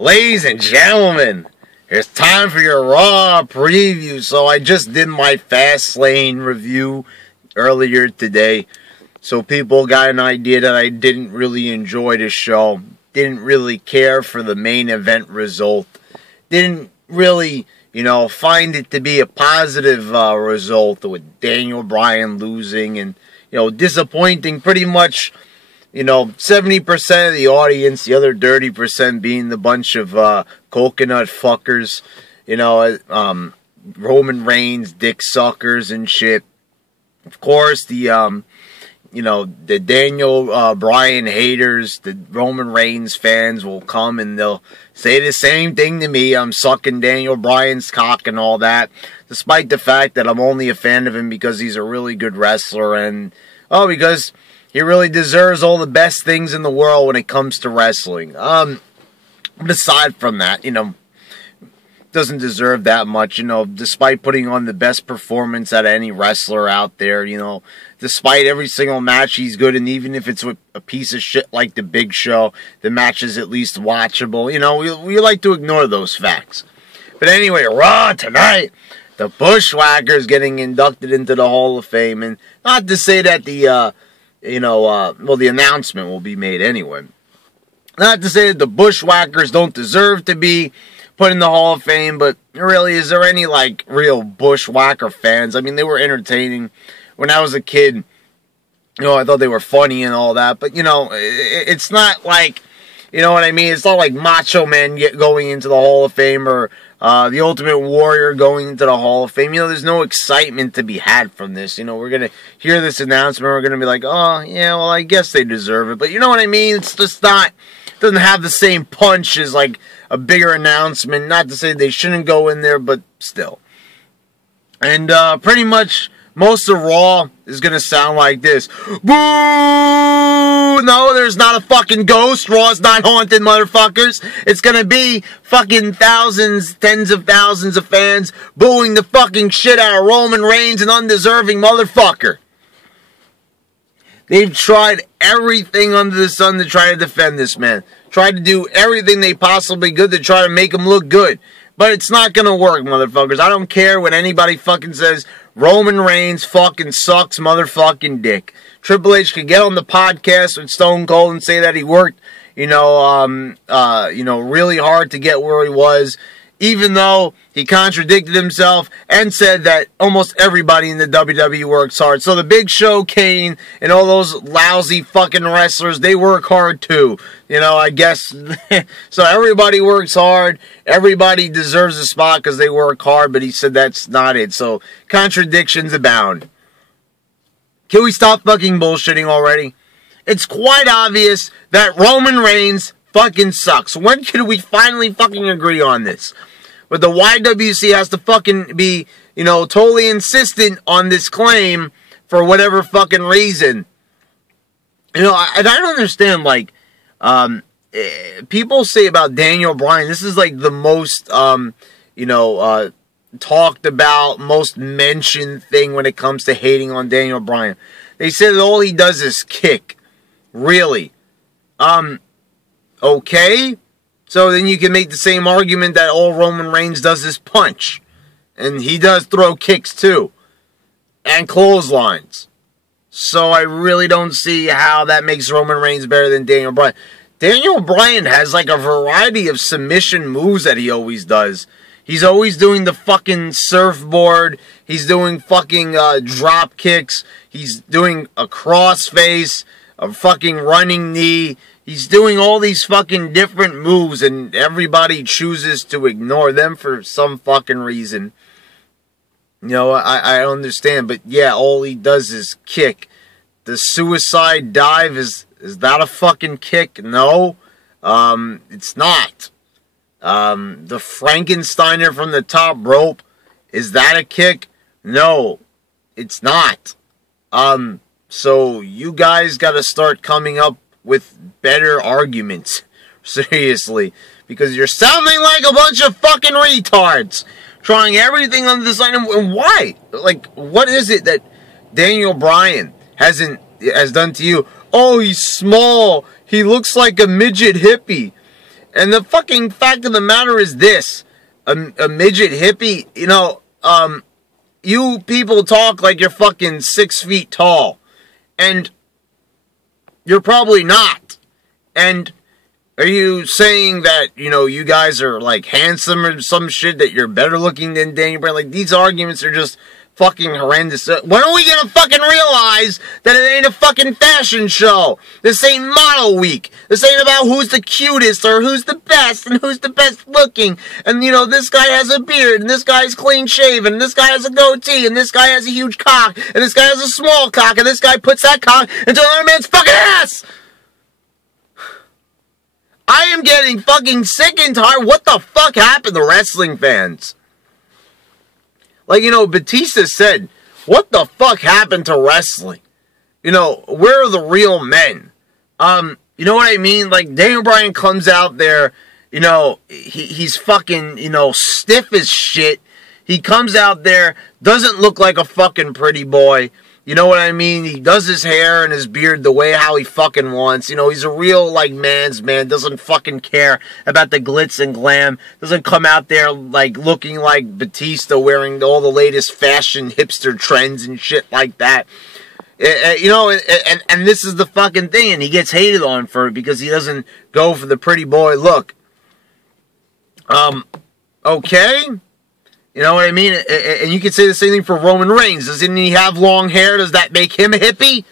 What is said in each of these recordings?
Ladies and gentlemen, it's time for your Raw preview. So I just did my Fastlane review earlier today. So people got an idea that I didn't really enjoy the show. Didn't really care for the main event result. Didn't really, find it to be a positive result with Daniel Bryan losing and, disappointing pretty much. 70% of the audience, the other 30% being the bunch of coconut fuckers, Roman Reigns, dick suckers and shit. Of course, the Daniel Bryan haters, the Roman Reigns fans will come and they'll say the same thing to me. I'm sucking Daniel Bryan's cock and all that, despite the fact that I'm only a fan of him because he's a really good wrestler and, because he really deserves all the best things in the world when it comes to wrestling. But aside from that, doesn't deserve that much, despite putting on the best performance out of any wrestler out there, despite every single match he's good, and even if it's with a piece of shit like the Big Show, the match is at least watchable. We like to ignore those facts. But anyway, Raw tonight, the Bushwhackers getting inducted into the Hall of Fame, and not to say that the announcement will be made anyway. Not to say that the Bushwhackers don't deserve to be put in the Hall of Fame, but really, is there any, real Bushwhacker fans? I mean, they were entertaining. When I was a kid, I thought they were funny and all that, but, it's not like, what I mean? It's not like Macho Man going into the Hall of Fame or the Ultimate Warrior going into the Hall of Fame. There's no excitement to be had from this. We're going to hear this announcement. We're going to be like, oh, yeah, well, I guess they deserve it. But you know what I mean? It's just not, it doesn't have the same punch as, a bigger announcement. Not to say they shouldn't go in there, but still. And pretty much most of Raw is going to sound like this. Boo! No, there's not a fucking ghost. Raw's not haunted, motherfuckers. It's going to be fucking thousands, tens of thousands of fans booing the fucking shit out of Roman Reigns, an undeserving motherfucker. They've tried everything under the sun to try to defend this man. Tried to do everything they possibly could to try to make him look good. But it's not going to work, motherfuckers. I don't care what anybody fucking says. Roman Reigns fucking sucks motherfucking dick. Triple H could get on the podcast with Stone Cold and say that he worked, really hard to get where he was, even though he contradicted himself and said that almost everybody in the WWE works hard. So the Big Show, Kane, and all those lousy fucking wrestlers, they work hard too. I guess. So everybody works hard. Everybody deserves a spot because they work hard, but he said that's not it. So contradictions abound. Can we stop fucking bullshitting already? It's quite obvious that Roman Reigns fucking sucks. When can we finally fucking agree on this? But the YWC has to fucking be, totally insistent on this claim for whatever fucking reason. I don't understand, people say about Daniel Bryan, this is the most, talked about, most mentioned thing when it comes to hating on Daniel Bryan. They say that all he does is kick. Really? Okay? So then you can make the same argument that all Roman Reigns does is punch. And he does throw kicks too. And clotheslines. So I really don't see how that makes Roman Reigns better than Daniel Bryan. Daniel Bryan has a variety of submission moves that he always does. He's always doing the fucking surfboard. He's doing fucking drop kicks. He's doing a crossface, a fucking running knee. He's doing all these fucking different moves, and everybody chooses to ignore them for some fucking reason. I understand, but yeah, all he does is kick. The suicide dive, is that a fucking kick? No, it's not. The Frankensteiner from the top rope, is that a kick? No, it's not. So you guys gotta start coming up with better arguments. Seriously. Because you're sounding like a bunch of fucking retards. Trying everything under the sun. And why? What is it that Daniel Bryan has done to you? Oh, he's small. He looks like a midget hippie. And the fucking fact of the matter is this. A midget hippie, you people talk like you're fucking 6 feet tall. And you're probably not. And are you saying that, you guys are, like, handsome or some shit, that you're better looking than Daniel Bryan? Like, these arguments are just fucking horrendous. When are we gonna fucking realize that it ain't a fucking fashion show? This ain't model week. This ain't about who's the cutest or who's the best and who's the best looking. And, this guy has a beard and this guy's clean shaven and this guy has a goatee and this guy has a huge cock and this guy has a small cock and this guy puts that cock into another man's fucking ass! I am getting fucking sick and tired. What the fuck happened to wrestling fans? Like, Batista said, what the fuck happened to wrestling? Where are the real men? You know what I mean? Like, Daniel Bryan comes out there, he's fucking, stiff as shit. He comes out there, doesn't look like a fucking pretty boy. You know what I mean? He does his hair and his beard the way how he fucking wants. He's a real, like, man's man. Doesn't fucking care about the glitz and glam. Doesn't come out there, like, looking like Batista, wearing all the latest fashion hipster trends and shit like that. And this is the fucking thing. And he gets hated on for it because he doesn't go for the pretty boy look. Okay? You know what I mean? And you could say the same thing for Roman Reigns. Doesn't he have long hair? Does that make him a hippie?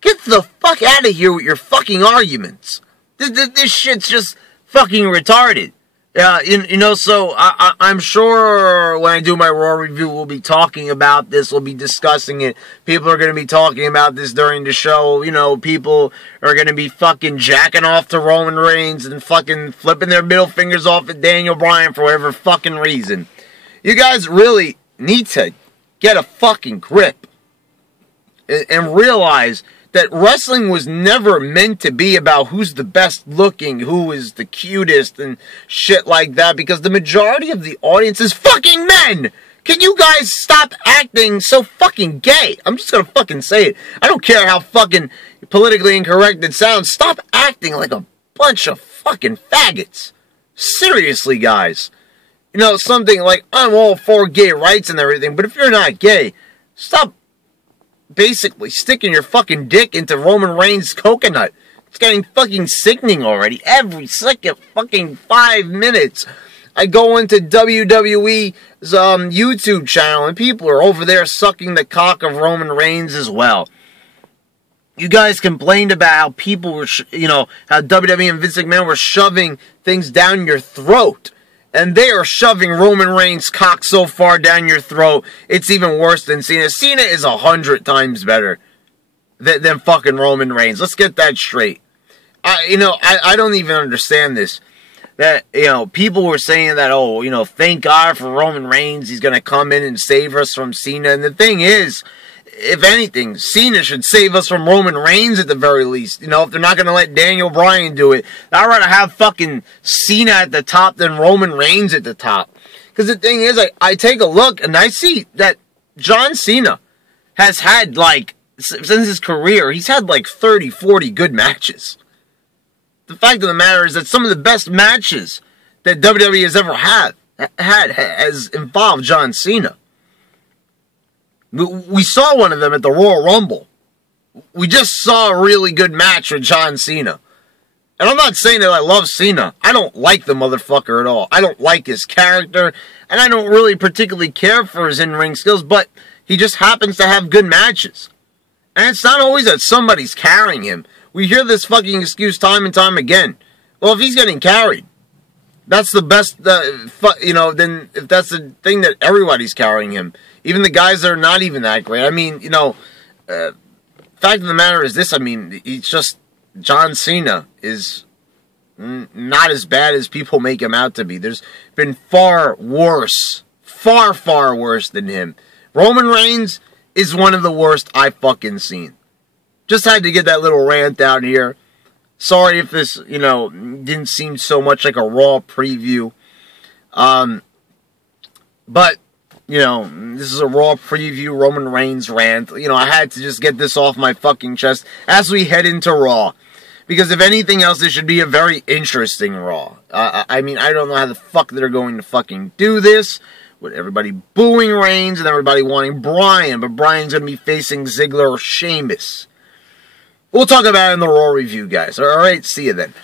Get the fuck out of here with your fucking arguments. This shit's just fucking retarded. So I'm sure when I do my Raw review, we'll be talking about this. We'll be discussing it. People are going to be talking about this during the show. People are going to be fucking jacking off to Roman Reigns and fucking flipping their middle fingers off at Daniel Bryan for whatever fucking reason. You guys really need to get a fucking grip and realize that wrestling was never meant to be about who's the best looking, who is the cutest, and shit like that, because the majority of the audience is fucking men! Can you guys stop acting so fucking gay? I'm just gonna fucking say it. I don't care how fucking politically incorrect it sounds. Stop acting like a bunch of fucking faggots. Seriously, guys. Something like, I'm all for gay rights and everything, but if you're not gay, stop basically sticking your fucking dick into Roman Reigns' coconut. It's getting fucking sickening already. Every second fucking 5 minutes, I go into WWE's YouTube channel and people are over there sucking the cock of Roman Reigns as well. You guys complained about how people were, how WWE and Vince McMahon were shoving things down your throat. And they are shoving Roman Reigns' cock so far down your throat, it's even worse than Cena. Cena is 100 times better than fucking Roman Reigns. Let's get that straight. I don't even understand this. That, people were saying that, thank God for Roman Reigns. He's going to come in and save us from Cena. And the thing is, if anything, Cena should save us from Roman Reigns at the very least. If they're not going to let Daniel Bryan do it, I'd rather have fucking Cena at the top than Roman Reigns at the top. Because the thing is, I take a look and I see that John Cena has had, since his career, he's had 30, 40 good matches. The fact of the matter is that some of the best matches that WWE has ever had has involved John Cena. We saw one of them at the Royal Rumble. We just saw a really good match with John Cena. And I'm not saying that I love Cena. I don't like the motherfucker at all. I don't like his character. And I don't really particularly care for his in-ring skills. But he just happens to have good matches. And it's not always that somebody's carrying him. We hear this fucking excuse time and time again. Well, if he's getting carried, that's the best, then if that's the thing that everybody's carrying him. Even the guys that are not even that great. I mean, fact of the matter is this. I mean, he's just, John Cena is not as bad as people make him out to be. There's been far worse than him. Roman Reigns is one of the worst I've fucking seen. Just had to get that little rant out here. Sorry if this, didn't seem so much like a Raw preview. But, this is a Raw preview, Roman Reigns rant. I had to just get this off my fucking chest as we head into Raw. Because if anything else, this should be a very interesting Raw. I mean, I don't know how the fuck they're going to fucking do this, with everybody booing Reigns and everybody wanting Bryan, but Bryan's going to be facing Ziggler or Sheamus. We'll talk about it in the Raw review, guys. Alright, see you then.